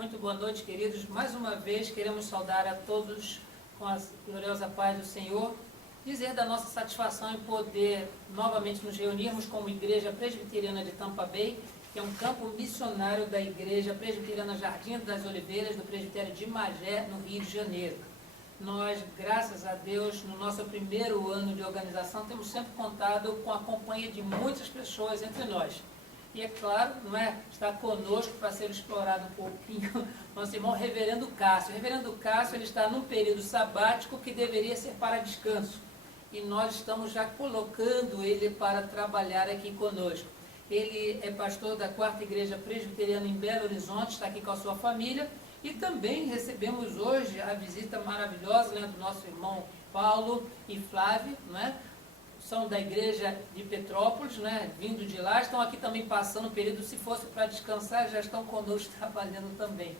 Muito boa noite, queridos. Mais uma vez, queremos saudar a todos com a gloriosa paz do Senhor. Dizer da nossa satisfação em poder novamente nos reunirmos como Igreja Presbiteriana de Tampa Bay, que é um campo missionário da Igreja Presbiteriana Jardim das Oliveiras, do Presbitério de Magé, no Rio de Janeiro. Nós, graças a Deus, no nosso primeiro ano de organização, temos sempre contado com a companhia de muitas pessoas entre nós. E é claro, não é, está conosco para ser explorado um pouquinho nosso irmão Reverendo Cássio. O Reverendo Cássio, ele está num período sabático que deveria ser para descanso. E nós estamos já colocando ele para trabalhar aqui conosco. Ele é pastor da 4ª Igreja Presbiteriana em Belo Horizonte, está aqui com a sua família. E também recebemos hoje a visita maravilhosa, né, do nosso irmão Paulo e Flávio, não é? São da igreja de Petrópolis, né, vindo de lá, estão aqui também passando o período, se fosse para descansar, já estão conosco trabalhando também.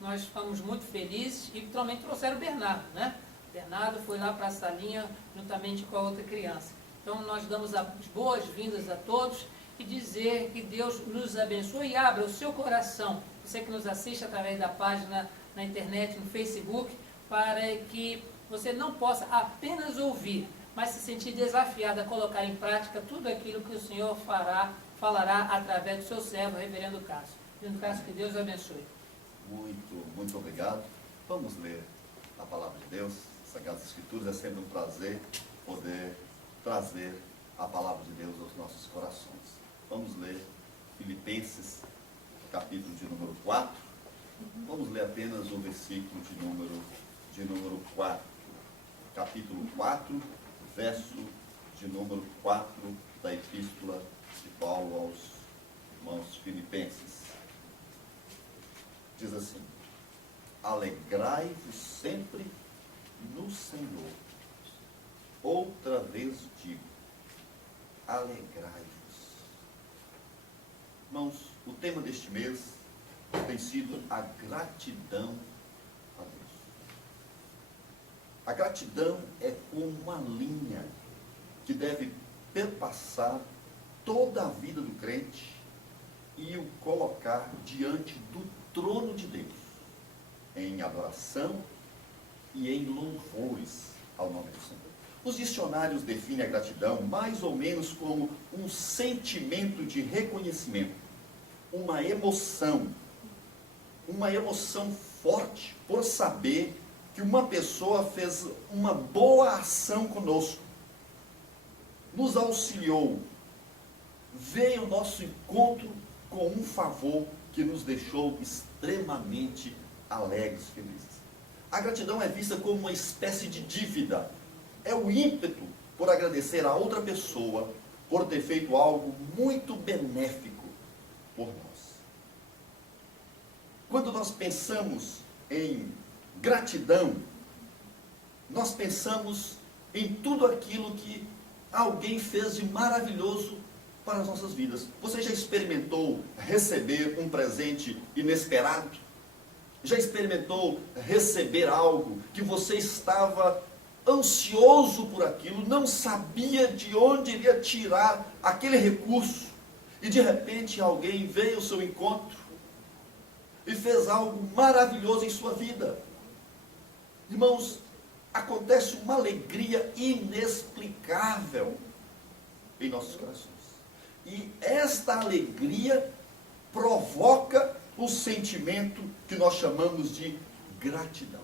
Nós ficamos muito felizes e também trouxeram o Bernardo, né? Bernardo foi lá para a salinha juntamente com a outra criança. Então nós damos as boas-vindas a todos e dizer que Deus nos abençoe e abra o seu coração, você que nos assiste através da página na internet, no Facebook, para que você não possa apenas ouvir, mas se sentir desafiado a colocar em prática tudo aquilo que o Senhor falará através do seu servo, Reverendo Cássio. Reverendo Cássio, que Deus o abençoe. Muito obrigado. Vamos ler a palavra de Deus, Sagradas Escrituras. É sempre um prazer poder trazer a palavra de Deus aos nossos corações. Vamos ler Filipenses, capítulo de número 4. Vamos ler apenas o versículo de número 4. Capítulo 4, verso de número 4 da Epístola de Paulo aos irmãos filipenses. Diz assim: alegrai-vos sempre no Senhor. Outra vez digo, alegrai-vos. Irmãos, o tema deste mês tem sido a gratidão a Deus. A gratidão é como uma linha que deve perpassar toda a vida do crente e o colocar diante do trono de Deus, em adoração e em louvores ao nome do Senhor. Os dicionários definem a gratidão mais ou menos como um sentimento de reconhecimento, uma emoção forte por saber que uma pessoa fez uma boa ação conosco, nos auxiliou, veio ao nosso encontro com um favor que nos deixou extremamente alegres, felizes. A gratidão é vista como uma espécie de dívida. É o ímpeto por agradecer a outra pessoa por ter feito algo muito benéfico por nós. Quando nós pensamos em gratidão, nós pensamos em tudo aquilo que alguém fez de maravilhoso para as nossas vidas. Você já experimentou receber um presente inesperado? Já experimentou receber algo que você estava ansioso por aquilo, não sabia de onde iria tirar aquele recurso, e de repente alguém veio ao seu encontro e fez algo maravilhoso em sua vida? Irmãos, acontece uma alegria inexplicável em nossos corações. E esta alegria provoca o sentimento que nós chamamos de gratidão.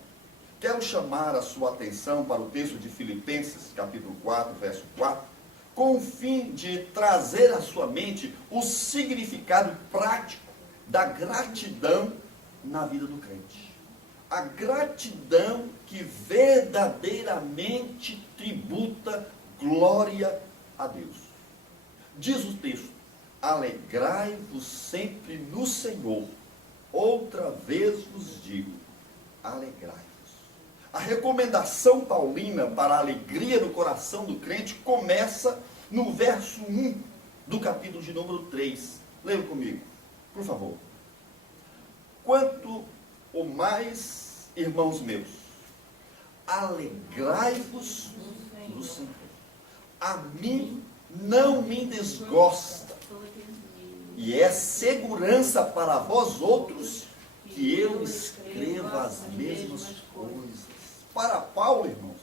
Quero chamar a sua atenção para o texto de Filipenses, capítulo 4, verso 4, com o fim de trazer à sua mente o significado prático da gratidão na vida do crente. A gratidão que verdadeiramente tributa glória a Deus. Diz o texto: alegrai-vos sempre no Senhor. Outra vez vos digo, alegrai-vos. A recomendação paulina para a alegria no coração do crente começa no verso 1 do capítulo de número 3. Leia comigo, por favor. Quanto ou mais, irmãos meus, alegrai-vos no Senhor. A mim não me desgosta, e é segurança para vós outros que eu escreva as mesmas coisas. Para Paulo, irmãos,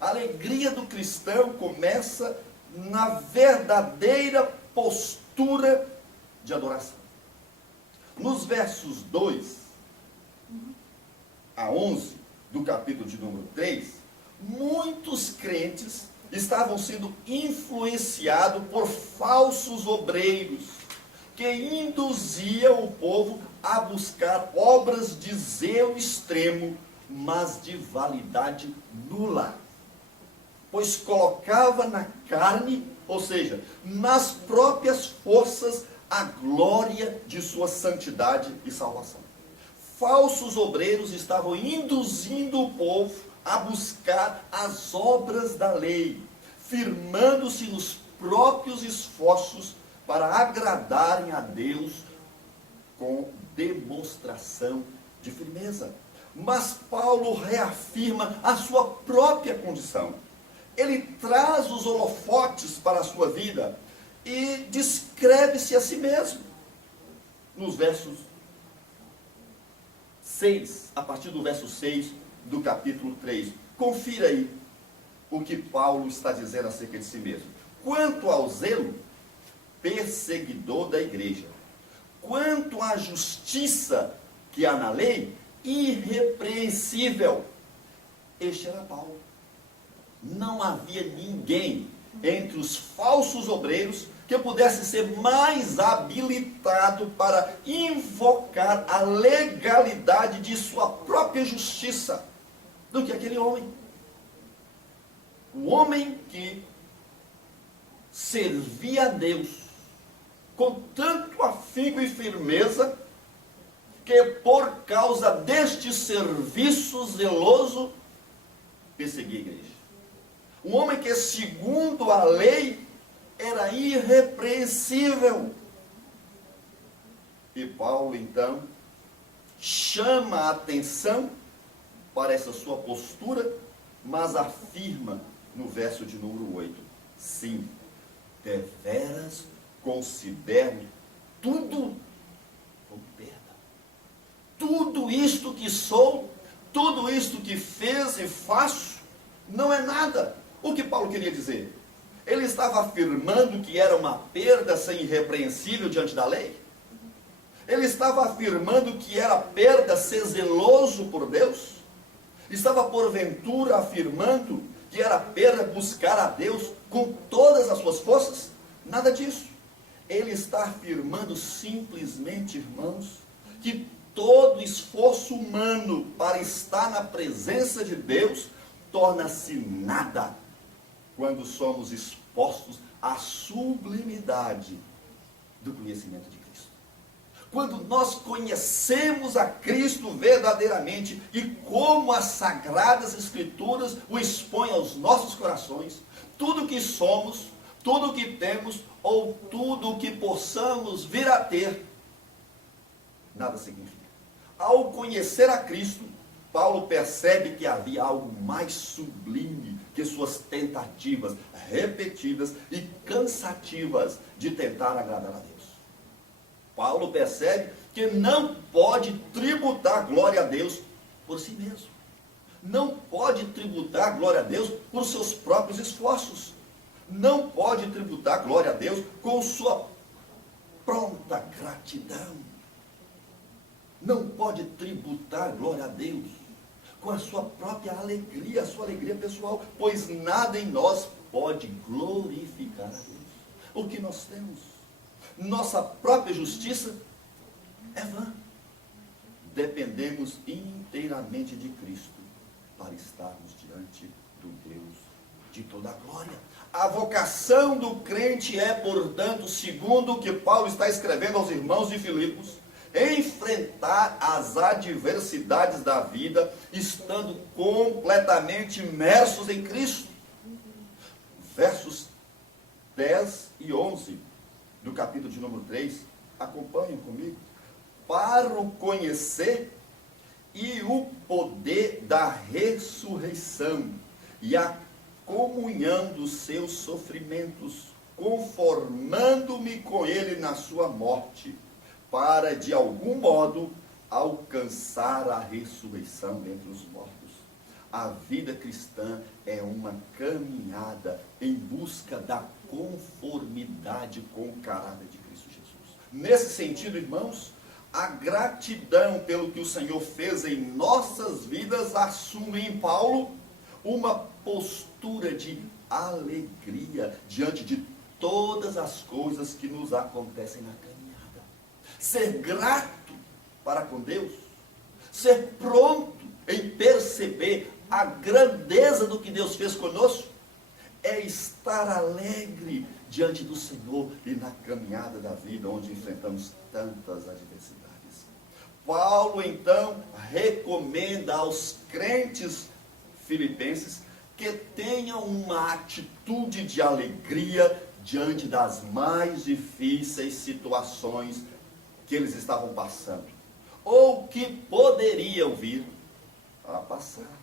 a alegria do cristão começa na verdadeira postura de adoração. Nos versos 2 a 11 do capítulo de número 3, muitos crentes estavam sendo influenciados por falsos obreiros que induziam o povo a buscar obras de zelo extremo, mas de validade nula. Pois colocava na carne, ou seja, nas próprias forças, a glória de sua santidade e salvação. Falsos obreiros estavam induzindo o povo a buscar as obras da lei, firmando-se nos próprios esforços para agradarem a Deus com demonstração de firmeza. Mas Paulo reafirma a sua própria condição. Ele traz os holofotes para a sua vida e descreve-se a si mesmo. Nos versos 6, a partir do verso 6 do capítulo 3. Confira aí o que Paulo está dizendo acerca de si mesmo. Quanto ao zelo, perseguidor da igreja. Quanto à justiça que há na lei, irrepreensível. Este era Paulo. Não havia ninguém entre os falsos obreiros que pudesse ser mais habilitado para invocar a legalidade de sua própria justiça do que aquele homem. O homem que servia a Deus com tanto afinco e firmeza, que por causa deste serviço zeloso, perseguia a igreja. Um homem que, segundo a lei, era irrepreensível. E Paulo, então, chama a atenção para essa sua postura, mas afirma no verso de número 8, sim, deveras considero tudo como perda. Tudo isto que sou, tudo isto que fiz e faço, não é nada. O que Paulo queria dizer? Ele estava afirmando que era uma perda ser irrepreensível diante da lei? Ele estava afirmando que era perda ser zeloso por Deus? Estava porventura afirmando que era perda buscar a Deus com todas as suas forças? Nada disso. Ele está afirmando simplesmente, irmãos, que todo esforço humano para estar na presença de Deus torna-se nada quando somos expostos à sublimidade do conhecimento de Cristo. Quando nós conhecemos a Cristo verdadeiramente e como as Sagradas Escrituras o expõem aos nossos corações, tudo o que somos, tudo o que temos ou tudo o que possamos vir a ter, nada significa. Ao conhecer a Cristo, Paulo percebe que havia algo mais sublime que suas tentativas repetidas e cansativas de tentar agradar a Deus. Paulo percebe que não pode tributar glória a Deus por si mesmo. Não pode tributar glória a Deus por seus próprios esforços. Não pode tributar glória a Deus com sua pronta gratidão. Não pode tributar glória a Deus com a sua própria alegria, a sua alegria pessoal, pois nada em nós pode glorificar a Deus. O que nós temos, nossa própria justiça, é vã. Dependemos inteiramente de Cristo para estarmos diante do Deus de toda a glória. A vocação do crente é, portanto, segundo o que Paulo está escrevendo aos irmãos de Filipos, enfrentar as adversidades da vida, estando completamente imersos em Cristo. Versos 10 e 11 do capítulo de número 3, acompanhem comigo. Para o conhecer e o poder da ressurreição e a comunhão dos seus sofrimentos, conformando-me com ele na sua morte, para de algum modo alcançar a ressurreição dentre os mortos. A vida cristã é uma caminhada em busca da conformidade com o caráter de Cristo Jesus. Nesse sentido, irmãos, a gratidão pelo que o Senhor fez em nossas vidas assume em Paulo uma postura de alegria diante de todas as coisas que nos acontecem na caminhada. Ser grato para com Deus, ser pronto em perceber a grandeza do que Deus fez conosco, é estar alegre diante do Senhor e na caminhada da vida, onde enfrentamos tantas adversidades. Paulo, então, recomenda aos crentes filipenses que tenham uma atitude de alegria diante das mais difíceis situações que eles estavam passando, ou que poderiam vir a passar.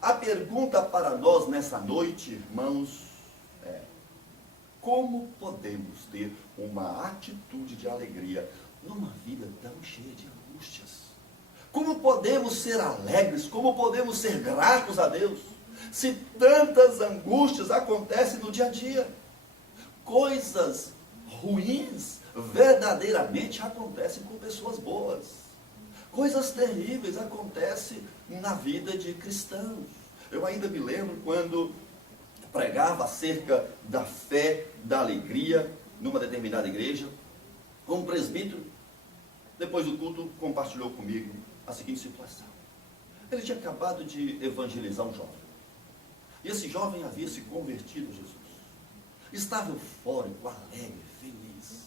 A pergunta para nós nessa noite, irmãos, é: como podemos ter uma atitude de alegria numa vida tão cheia de angústias? Como podemos ser alegres? Como podemos ser gratos a Deus se tantas angústias acontecem no dia a dia? Coisas ruins verdadeiramente acontecem com pessoas boas. Coisas terríveis acontecem na vida de cristãos. Eu ainda me lembro quando pregava acerca da fé, da alegria, numa determinada igreja, um presbítero, depois do culto, compartilhou comigo a seguinte situação. Ele tinha acabado de evangelizar um jovem. E esse jovem havia se convertido a Jesus. Estava eufórico, alegre, feliz.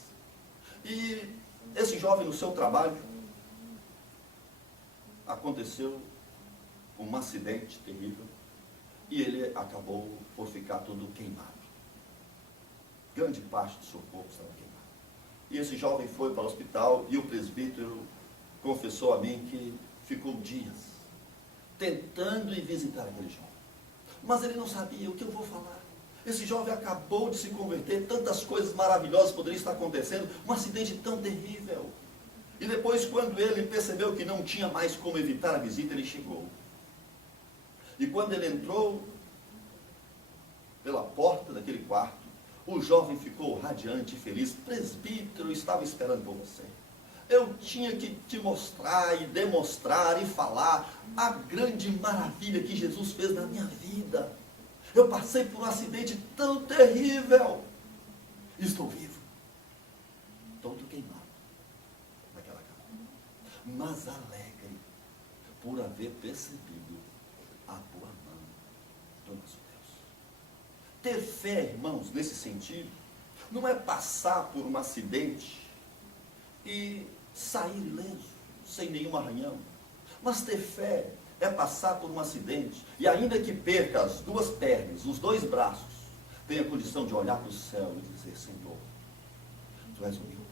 E esse jovem, no seu trabalho, aconteceu um acidente terrível e ele acabou por ficar todo queimado. Grande parte do seu corpo estava queimado. E esse jovem foi para o hospital e o presbítero confessou a mim que ficou dias tentando ir visitar aquele jovem. Mas ele não sabia o que eu vou falar. Esse jovem acabou de se converter, tantas coisas maravilhosas poderiam estar acontecendo, um acidente tão terrível. E depois, quando ele percebeu que não tinha mais como evitar a visita, ele chegou. E quando ele entrou pela porta daquele quarto, o jovem ficou radiante e feliz. Presbítero, eu estava esperando por você. Eu tinha que te mostrar e demonstrar e falar a grande maravilha que Jesus fez na minha vida. Eu passei por um acidente tão terrível. Estou vivo. Todo queimado naquela cama. Mas alegre por haver percebido a boa mão do nosso Deus. Ter fé, irmãos, nesse sentido, não é passar por um acidente e sair ileso, sem nenhum arranhão. Mas ter fé é passar por um acidente e, ainda que perca as duas pernas, os dois braços, tenha a condição de olhar para o céu e dizer: Senhor, Tu és o meu Deus,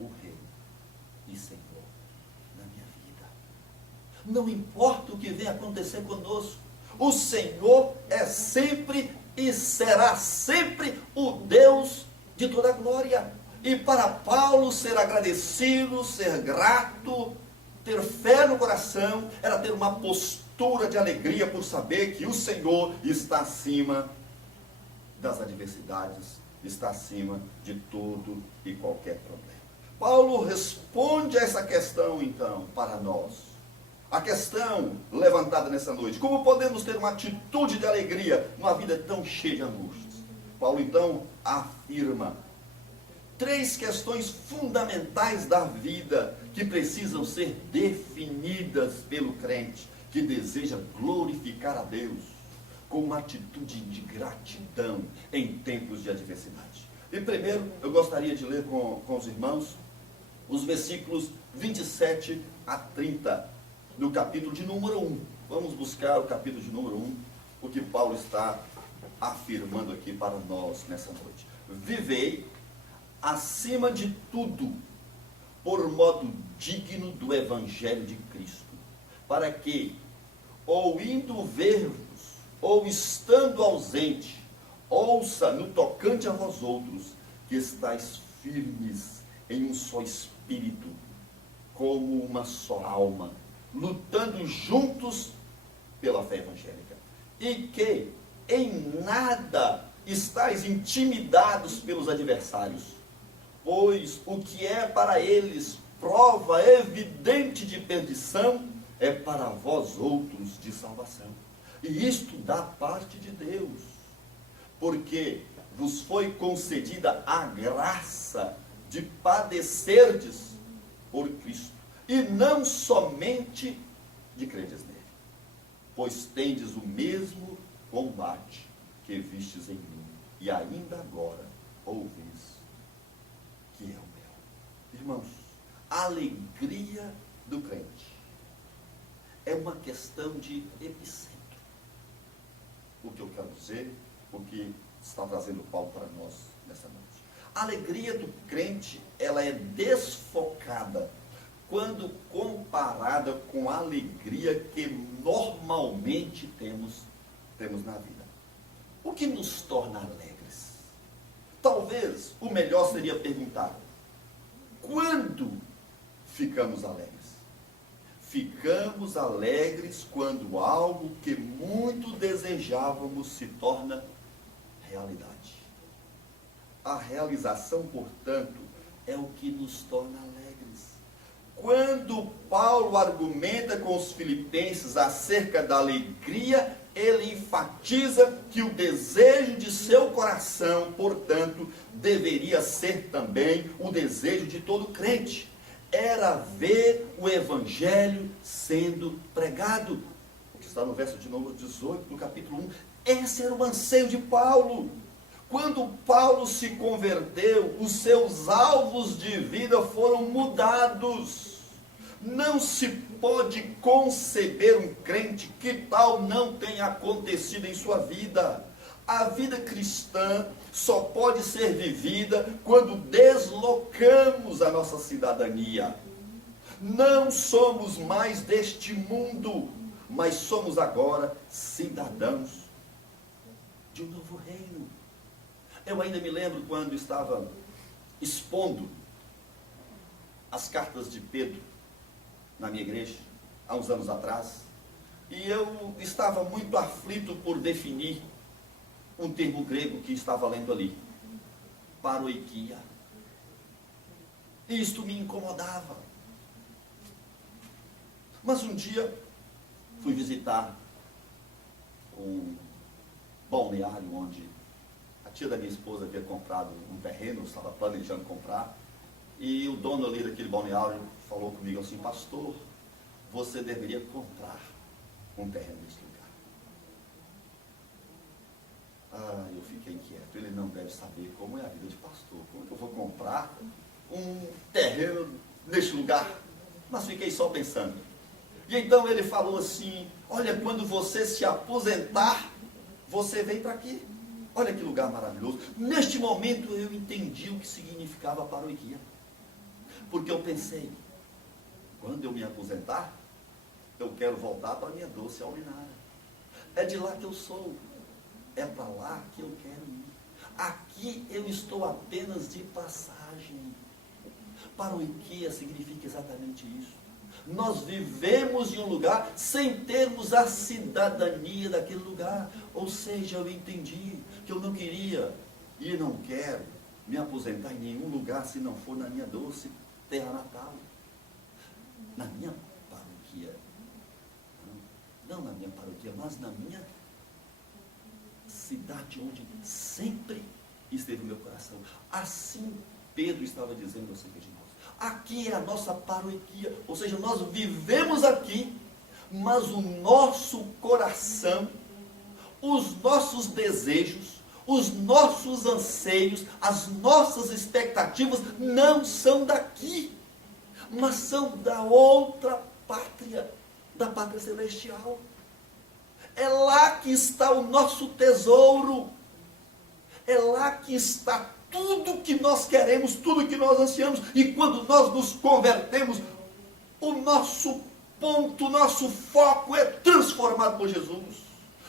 o Rei e Senhor na minha vida. Não importa o que venha acontecer conosco, o Senhor é sempre e será sempre o Deus de toda a glória. E para Paulo, ser agradecido, ser grato, ter fé no coração, era ter uma postura de alegria por saber que o Senhor está acima das adversidades, está acima de tudo e qualquer problema. Paulo responde a essa questão, então, para nós. A questão levantada nessa noite: como podemos ter uma atitude de alegria numa vida tão cheia de angústias? Paulo, então, afirma 3 questões fundamentais da vida que precisam ser definidas pelo crente que deseja glorificar a Deus com uma atitude de gratidão em tempos de adversidade. E primeiro, eu gostaria de ler com os irmãos os versículos 27 a 30 do capítulo de número 1. Vamos buscar o capítulo de número 1, o que Paulo está afirmando aqui para nós nessa noite. Vivei acima de tudo por modo digno do Evangelho de Cristo, para que, ou indo ver-vos, ou estando ausente, ouça no tocante a vós outros, que estáis firmes em um só espírito, espírito, como uma só alma, lutando juntos pela fé evangélica. E que em nada estáis intimidados pelos adversários, pois o que é para eles prova evidente de perdição, é para vós outros de salvação. E isto da parte de Deus, porque vos foi concedida a graça de padecerdes por Cristo, e não somente de credes nele, pois tendes o mesmo combate que vistes em mim, e ainda agora ouvis que é o meu. Irmãos, a alegria do crente é uma questão de epicentro. O que eu quero dizer, o que está trazendo Paulo para nós nessa noite. A alegria do crente, ela é desfocada quando comparada com a alegria que normalmente temos na vida. O que nos torna alegres? Talvez o melhor seria perguntar: quando ficamos alegres? Ficamos alegres quando algo que muito desejávamos se torna realidade. A realização, portanto, é o que nos torna alegres. Quando Paulo argumenta com os filipenses acerca da alegria, ele enfatiza que o desejo de seu coração, portanto, deveria ser também o desejo de todo crente. Era ver o evangelho sendo pregado. O que está no verso de número 18, do capítulo 1. Esse era o anseio de Paulo. Quando Paulo se converteu, os seus alvos de vida foram mudados. Não se pode conceber um crente que tal não tenha acontecido em sua vida. A vida cristã só pode ser vivida quando deslocamos a nossa cidadania. Não somos mais deste mundo, mas somos agora cidadãos de um novo reino. Eu ainda me lembro quando estava expondo as cartas de Pedro na minha igreja, há uns anos atrás, e eu estava muito aflito por definir um termo grego que estava lendo ali, paroikia. Isto me incomodava. Mas um dia fui visitar um balneário onde a tia da minha esposa havia comprado um terreno, estava planejando comprar, e o dono ali daquele balneário falou comigo assim: pastor, você deveria comprar um terreno nesse lugar. Eu fiquei inquieto. Ele não deve saber como é a vida de pastor. Como é que eu vou comprar um terreno neste lugar? Mas fiquei só pensando. E então ele falou assim: olha, quando você se aposentar, você vem para aqui. Olha que lugar maravilhoso. Neste momento eu entendi o que significava paroikia. Porque eu pensei, quando eu me aposentar, eu quero voltar para a minha doce Aulinária. É de lá que eu sou. É para lá que eu quero ir. Aqui eu estou apenas de passagem. Paroikia significa exatamente isso. Nós vivemos em um lugar sem termos a cidadania daquele lugar. Ou seja, eu entendi que eu não queria e não quero me aposentar em nenhum lugar se não for na minha doce terra natal. Na minha paroquia. Não na minha paroquia, mas na minha cidade onde sempre esteve o meu coração. Assim Pedro estava dizendo acerca de nós. Aqui é a nossa paroquia, ou seja, nós vivemos aqui, mas o nosso coração, os nossos desejos, os nossos anseios, as nossas expectativas não são daqui, mas são da outra pátria, da pátria celestial. É lá que está o nosso tesouro. É lá que está tudo que nós queremos, tudo que nós ansiamos. E quando nós nos convertemos, o nosso ponto, o nosso foco é transformado por Jesus.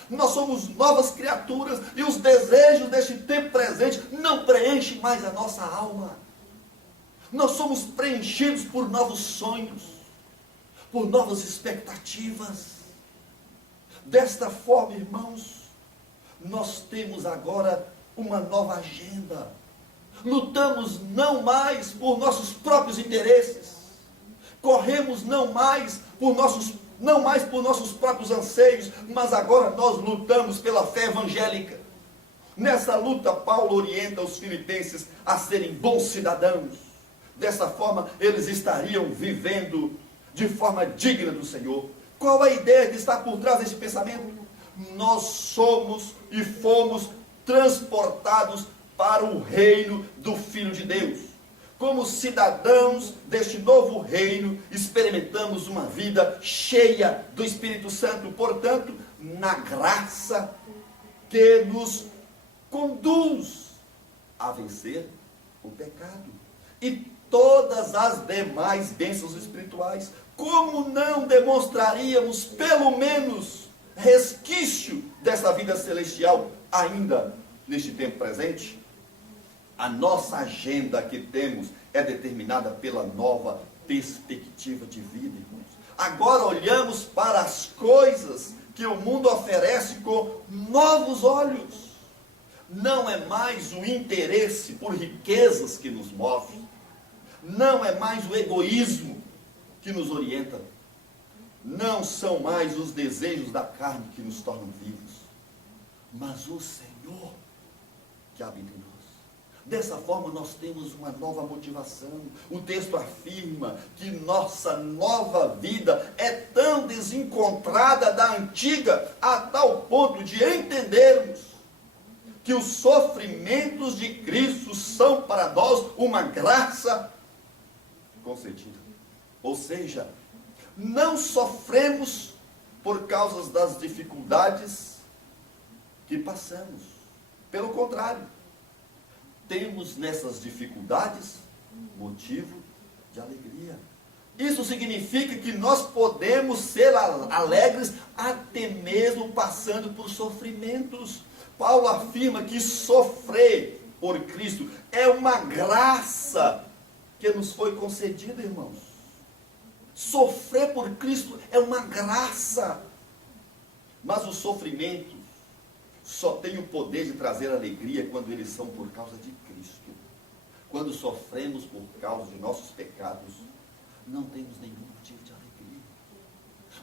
Nós somos novas criaturas e os desejos deste tempo presente não preenchem mais a nossa alma. Nós somos preenchidos por novos sonhos, por novas expectativas. Desta forma, irmãos, nós temos agora uma nova agenda. Lutamos não mais por nossos próprios interesses. Corremos não mais por nossos próprios anseios, mas agora nós lutamos pela fé evangélica. Nessa luta, Paulo orienta os filipenses a serem bons cidadãos. Dessa forma, eles estariam vivendo de forma digna do Senhor. Qual a ideia que está por trás desse pensamento? Nós somos e fomos transportados para o reino do Filho de Deus. Como cidadãos deste novo reino, experimentamos uma vida cheia do Espírito Santo, portanto, na graça que nos conduz a vencer o pecado e todas as demais bênçãos espirituais. Como não demonstraríamos pelo menos resquício dessa vida celestial ainda neste tempo presente? A nossa agenda que temos é determinada pela nova perspectiva de vida, irmãos. Agora olhamos para as coisas que o mundo oferece com novos olhos. Não é mais o interesse por riquezas que nos move. Não é mais o egoísmo que nos orienta. Não são mais os desejos da carne que nos tornam vivos, mas o Senhor que habita em nós. Dessa forma nós temos uma nova motivação. O texto afirma que nossa nova vida é tão desencontrada da antiga, a tal ponto de entendermos que os sofrimentos de Cristo são para nós uma graça concedida. Ou seja, não sofremos por causa das dificuldades que passamos. Pelo contrário, temos nessas dificuldades motivo de alegria. Isso significa que nós podemos ser alegres até mesmo passando por sofrimentos. Paulo afirma que sofrer por Cristo é uma graça que nos foi concedida, irmãos. Sofrer por Cristo é uma graça. Mas os sofrimentos só têm o poder de trazer alegria quando eles são por causa de Cristo. Quando sofremos por causa de nossos pecados, não temos nenhum motivo de alegria.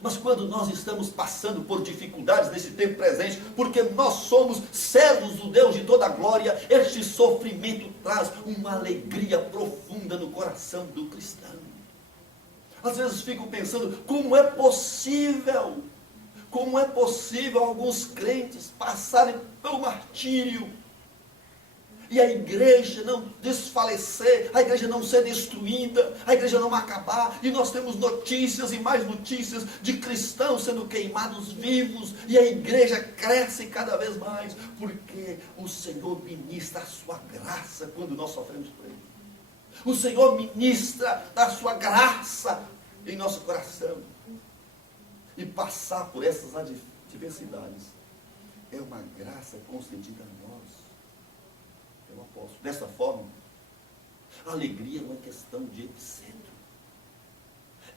Mas quando nós estamos passando por dificuldades nesse tempo presente, porque nós somos servos do Deus de toda a glória, este sofrimento traz uma alegria profunda no coração do cristão. Às vezes fico pensando, como é possível alguns crentes passarem pelo martírio e a igreja não desfalecer, a igreja não ser destruída, a igreja não acabar, e nós temos notícias e mais notícias de cristãos sendo queimados vivos, e a igreja cresce cada vez mais, porque o Senhor ministra a sua graça quando nós sofremos por Ele. O Senhor ministra a sua graça em nosso coração. E passar por essas adversidades é uma graça concedida a nós pelo apóstolo. Dessa forma, a alegria não é questão de epicentro.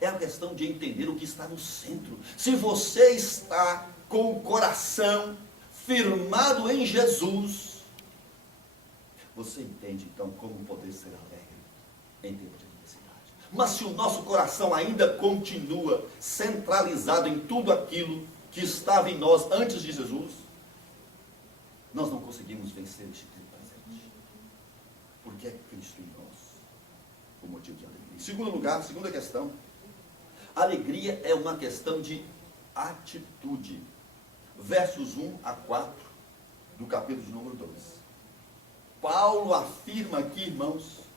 É a questão de entender o que está no centro. Se você está com o coração firmado em Jesus, você entende então como poder ser alegre em tempo de adversidade. Mas se o nosso coração ainda continua centralizado em tudo aquilo que estava em nós antes de Jesus, nós não conseguimos vencer este tempo presente. Porque é Cristo em nós o motivo de alegria. Em segundo lugar, segunda questão, alegria é uma questão de atitude. Versos 1 a 4 do capítulo de número 2. Paulo afirma aqui, irmãos,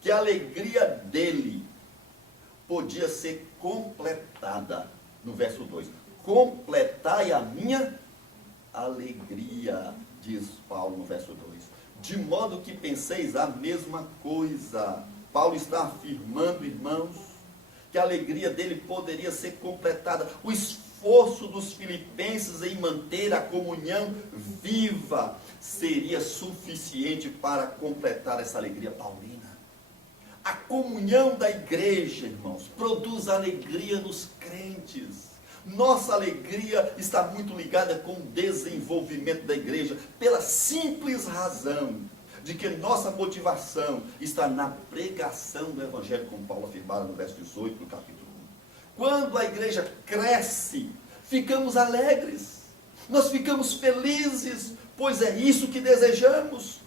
que a alegria dele podia ser completada. No verso 2. Completai a minha alegria, diz Paulo no verso 2. De modo que penseis a mesma coisa. Paulo está afirmando, irmãos, que a alegria dele poderia ser completada. O esforço dos filipenses em manter a comunhão viva seria suficiente para completar essa alegria paulina. A comunhão da igreja, irmãos, produz alegria nos crentes. Nossa alegria está muito ligada com o desenvolvimento da igreja, pela simples razão de que nossa motivação está na pregação do Evangelho, como Paulo afirmava no verso 18 do capítulo 1. Quando a igreja cresce, ficamos alegres, nós ficamos felizes, pois é isso que desejamos.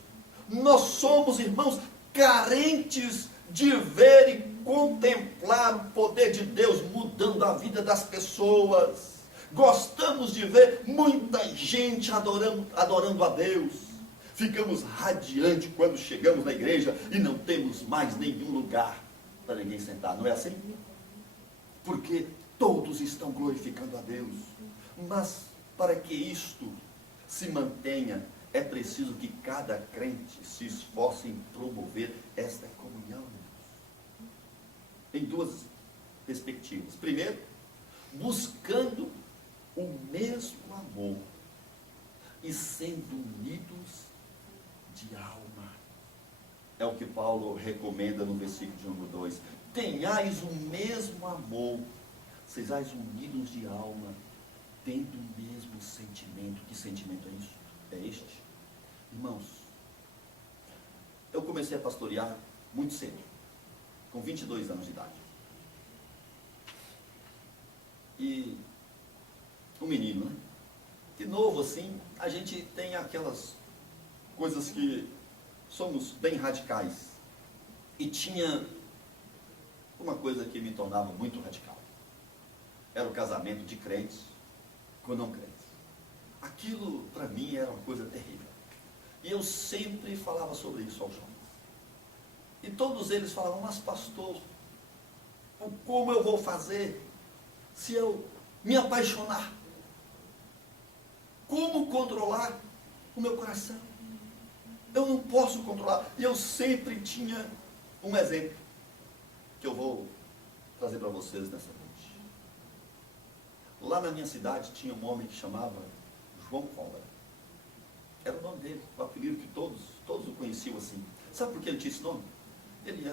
Nós somos, irmãos, carentes de ver e contemplar o poder de Deus mudando a vida das pessoas. Gostamos de ver muita gente adorando a Deus. Ficamos radiantes quando chegamos na igreja e não temos mais nenhum lugar para ninguém sentar. Não é assim? Porque todos estão glorificando a Deus. Mas para que isto se mantenha, é preciso que cada crente se esforce em promover esta comunhão. Em duas perspectivas. Primeiro, buscando o mesmo amor e sendo unidos de alma. É o que Paulo recomenda no versículo de número 2. Tenhais o mesmo amor, sejais unidos de alma, tendo o mesmo sentimento. Que sentimento é isso? É este. Irmãos, eu comecei a pastorear muito cedo, com 22 anos de idade. E um menino, né? De novo assim, a gente tem aquelas coisas que somos bem radicais. E tinha uma coisa que me tornava muito radical. Era o casamento de crentes com não crentes. Aquilo, para mim, era uma coisa terrível. E eu sempre falava sobre isso aos jovens. E todos eles falavam, mas pastor, como eu vou fazer se eu me apaixonar? Como controlar o meu coração? Eu não posso controlar. E eu sempre tinha um exemplo que eu vou trazer para vocês nessa noite. Lá na minha cidade tinha um homem que chamava João Cobra. Era o nome dele, o apelido que todos o conheciam assim. Sabe por que ele tinha esse nome? Ele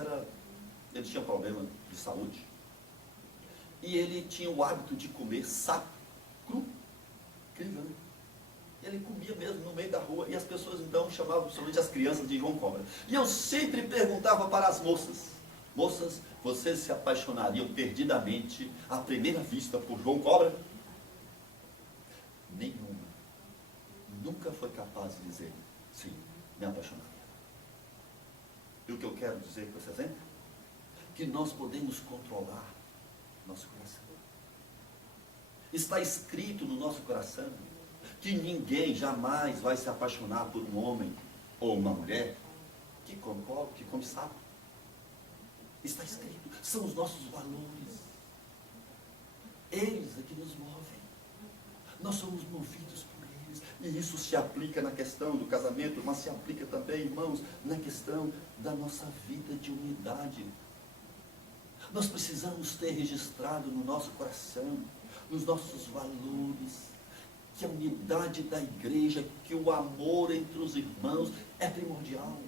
tinha problema de saúde. E ele tinha o hábito de comer sapo cru. Incrível, né? Ele comia mesmo no meio da rua. E as pessoas então chamavam, principalmente as crianças, de João Cobra. E eu sempre perguntava para as moças: moças, vocês se apaixonariam perdidamente à primeira vista por João Cobra? Nenhuma. Nunca foi capaz de dizer, sim, me apaixonaria. E o que eu quero dizer com esse exemplo? Que nós podemos controlar nosso coração. Está escrito no nosso coração que ninguém jamais vai se apaixonar por um homem ou uma mulher que come sapo. Está escrito. São os nossos valores. Eles é que nos movem. Nós somos movidos por eles. E isso se aplica na questão do casamento, mas se aplica também, irmãos, na questão da nossa vida de unidade. Nós precisamos ter registrado no nosso coração, nos nossos valores, que a unidade da igreja, que o amor entre os irmãos é primordial.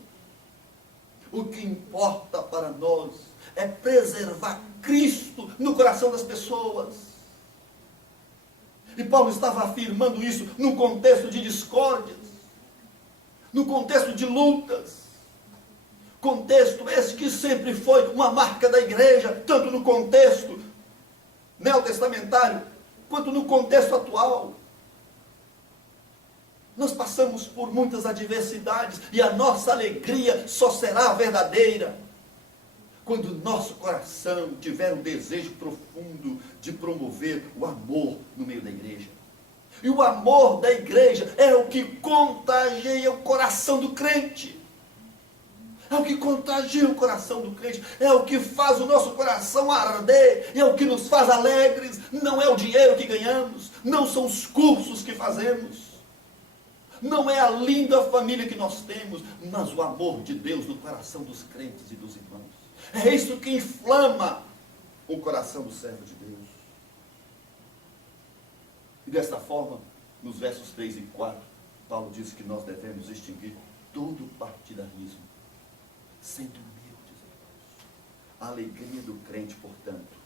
O que importa para nós é preservar Cristo no coração das pessoas. E Paulo estava afirmando isso num contexto de discórdias, no contexto de lutas. Contexto esse que sempre foi uma marca da igreja, tanto no contexto neotestamentário, quanto no contexto atual. Nós passamos por muitas adversidades e a nossa alegria só será verdadeira quando o nosso coração tiver um desejo profundo de promover o amor no meio da igreja. E o amor da igreja é o que contagia o coração do crente. É o que contagia o coração do crente. É o que faz o nosso coração arder. É o que nos faz alegres. Não é o dinheiro que ganhamos. Não são os cursos que fazemos. Não é a linda família que nós temos. Mas o amor de Deus no coração dos crentes e dos irmãos. É isso que inflama o coração do servo de Deus. E desta forma, nos versos 3 e 4, Paulo diz que nós devemos extinguir todo partidarismo, sendo humildes, irmãos. A alegria do crente, portanto,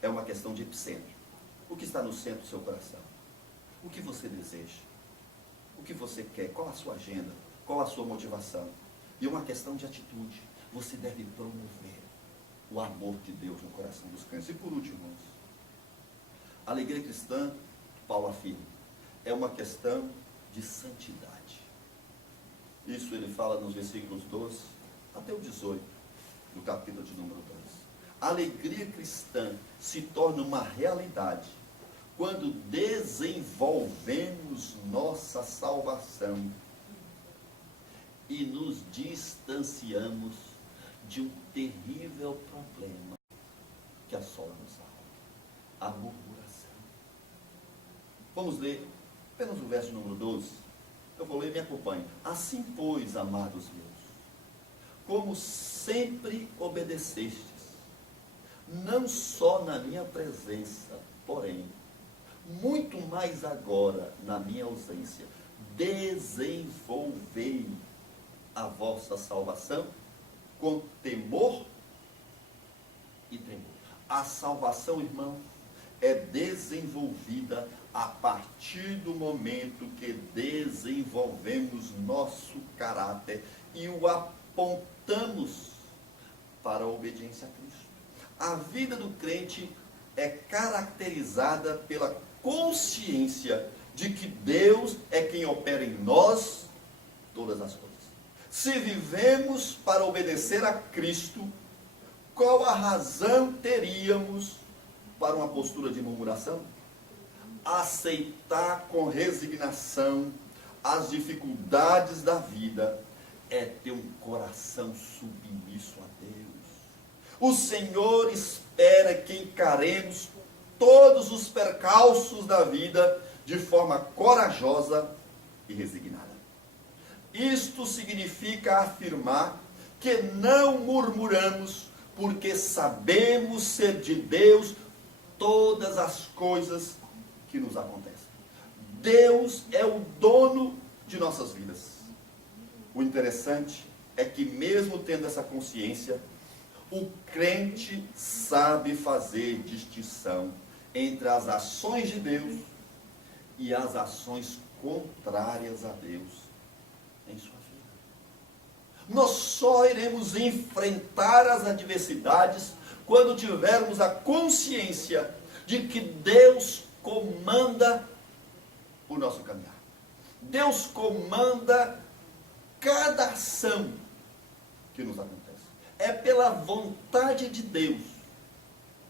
é uma questão de epicentro. O que está no centro do seu coração? O que você deseja? O que você quer? Qual a sua agenda? Qual a sua motivação? E uma questão de atitude. Você deve promover o amor de Deus no coração dos crentes. E por último, irmãos, a alegria cristã, Paulo afirma, é uma questão de santidade. Isso ele fala nos versículos 12 até o 18 do capítulo de número 2. A alegria cristã se torna uma realidade quando desenvolvemos nossa salvação e nos distanciamos de um terrível problema que assola nossa alma, a murmuração. Vamos ler apenas o verso número 12. Eu vou ler e me acompanhe. Assim, pois, amados meus, como sempre obedecestes, não só na minha presença, porém, muito mais agora na minha ausência, desenvolvei a vossa salvação com temor e tremor. A salvação, irmão, é desenvolvida a partir do momento que desenvolvemos nosso caráter e o apontamos para a obediência a Cristo. A vida do crente é caracterizada pela consciência de que Deus é quem opera em nós todas as coisas. Se vivemos para obedecer a Cristo, qual a razão teríamos para uma postura de murmuração? Aceitar com resignação as dificuldades da vida é ter um coração submisso a Deus. O Senhor espera que encaremos todos os percalços da vida de forma corajosa e resignada. Isto significa afirmar que não murmuramos, porque sabemos ser de Deus todas as coisas que nos acontecem. Deus é o dono de nossas vidas. O interessante é que, mesmo tendo essa consciência, o crente sabe fazer distinção entre as ações de Deus e as ações contrárias a Deus em sua vida. Nós só iremos enfrentar as adversidades quando tivermos a consciência de que Deus comanda o nosso caminhar. Deus comanda cada ação que nos acontece. É pela vontade de Deus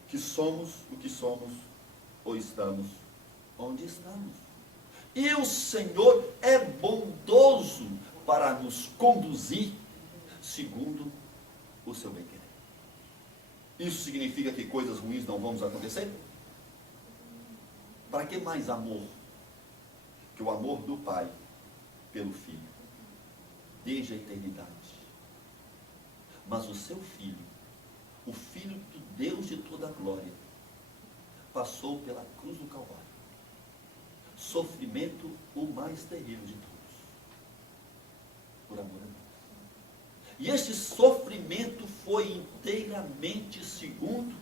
que somos o que somos ou estamos onde estamos. E o Senhor é bondoso para nos conduzir segundo o seu bem-querer. Isso significa que coisas ruins não vão nos acontecer? Para que mais amor que o amor do Pai pelo Filho, desde a eternidade? Mas o seu Filho, o Filho do Deus de toda a glória, passou pela cruz do Calvário. Sofrimento o mais terrível de todos, por amor a Deus. E este sofrimento foi inteiramente segundo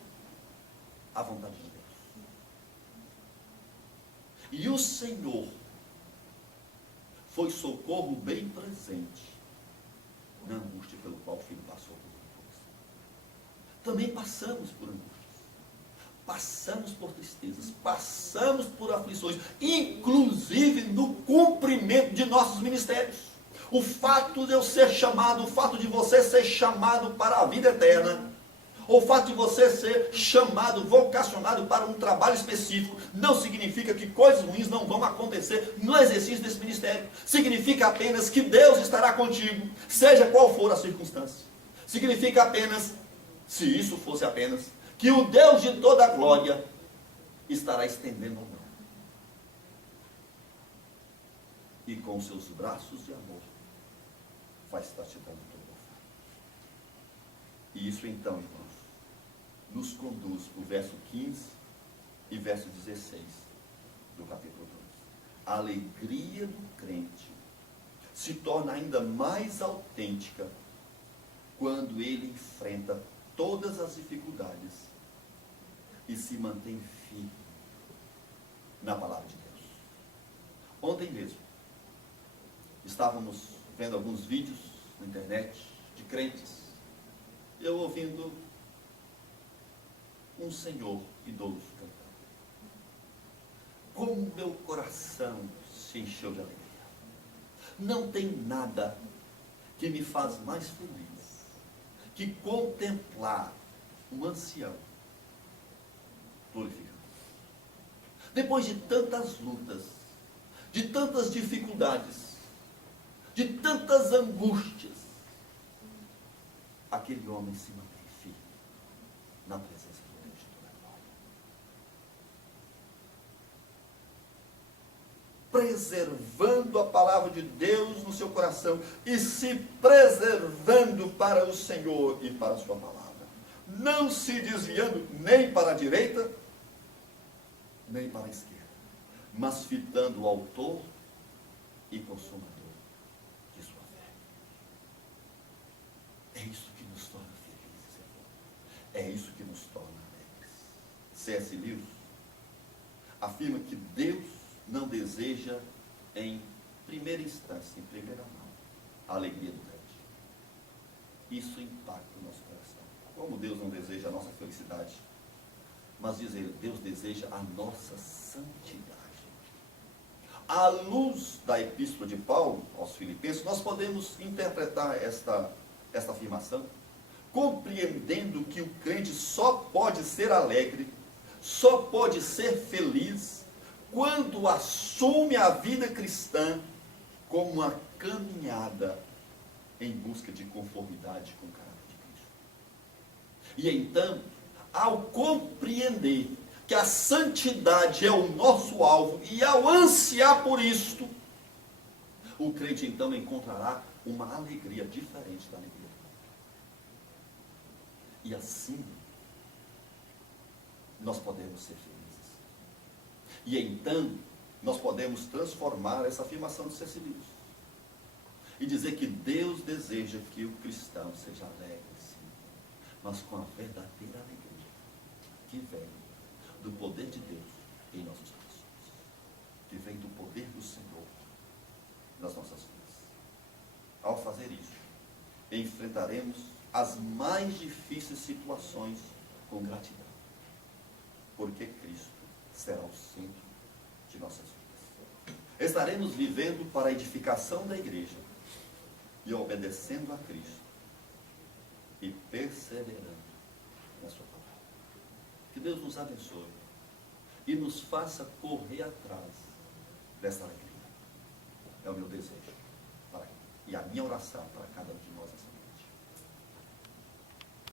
a vontade de Deus. E o Senhor foi socorro bem presente na angústia pelo qual o Filho passou por nós. Também passamos por angústias, passamos por tristezas, passamos por aflições, inclusive no cumprimento de nossos ministérios. O fato de eu ser chamado, o fato de você ser chamado para a vida eterna, o fato de você ser chamado, vocacionado para um trabalho específico, não significa que coisas ruins não vão acontecer no exercício desse ministério. Significa apenas que Deus estará contigo, seja qual for a circunstância. Significa apenas, se isso fosse apenas, que o Deus de toda a glória estará estendendo a mão. E com seus braços de amor vai estar te dando todo o afã. E isso então, irmãos, nos conduz para o verso 15 e verso 16 do capítulo 2. A alegria do crente se torna ainda mais autêntica quando ele enfrenta todas as dificuldades e se mantém firme na palavra de Deus. Ontem mesmo, estávamos vendo alguns vídeos na internet de crentes, eu ouvindo um senhor idoso cantando. Como meu coração se encheu de alegria. Não tem nada que me faz mais feliz que contemplar um ancião glorificado. Depois de tantas lutas, de tantas dificuldades, de tantas angústias, aquele homem se mantém firme na presença do Deus de toda glória. Preservando a palavra de Deus no seu coração e se preservando para o Senhor e para a sua palavra. Não se desviando nem para a direita, nem para a esquerda, mas fitando o autor e consumador de sua fé. É isso que nos torna felizes, irmão. É isso que nos torna alegres. C.S. Lewis afirma que Deus não deseja em primeira instância, em primeira mão, a alegria do crente. Isso impacta o nosso coração. Como Deus não deseja a nossa felicidade, mas diz ele, Deus deseja a nossa santidade. À luz da epístola de Paulo aos Filipenses, nós podemos interpretar esta afirmação, compreendendo que o crente só pode ser alegre, só pode ser feliz, quando assume a vida cristã como uma caminhada em busca de conformidade com o caráter de Cristo. E então, ao compreender que a santidade é o nosso alvo e ao ansiar por isto, o crente então encontrará uma alegria diferente da alegria do mundo. E assim, nós podemos ser felizes. E então, nós podemos transformar essa afirmação de C.S. Lewis e dizer que Deus deseja que o cristão seja alegre, sim, mas com a verdadeira alegria que vem do poder de Deus em nossos corações, que vem do poder do Senhor nas nossas vidas. Ao fazer isso, enfrentaremos as mais difíceis situações com gratidão, porque Cristo será o centro de nossas vidas. Estaremos vivendo para a edificação da igreja e obedecendo a Cristo e perseverando na sua palavra. Que Deus nos abençoe e nos faça correr atrás desta alegria. É o meu desejo e a minha oração para cada um de nós nessa noite.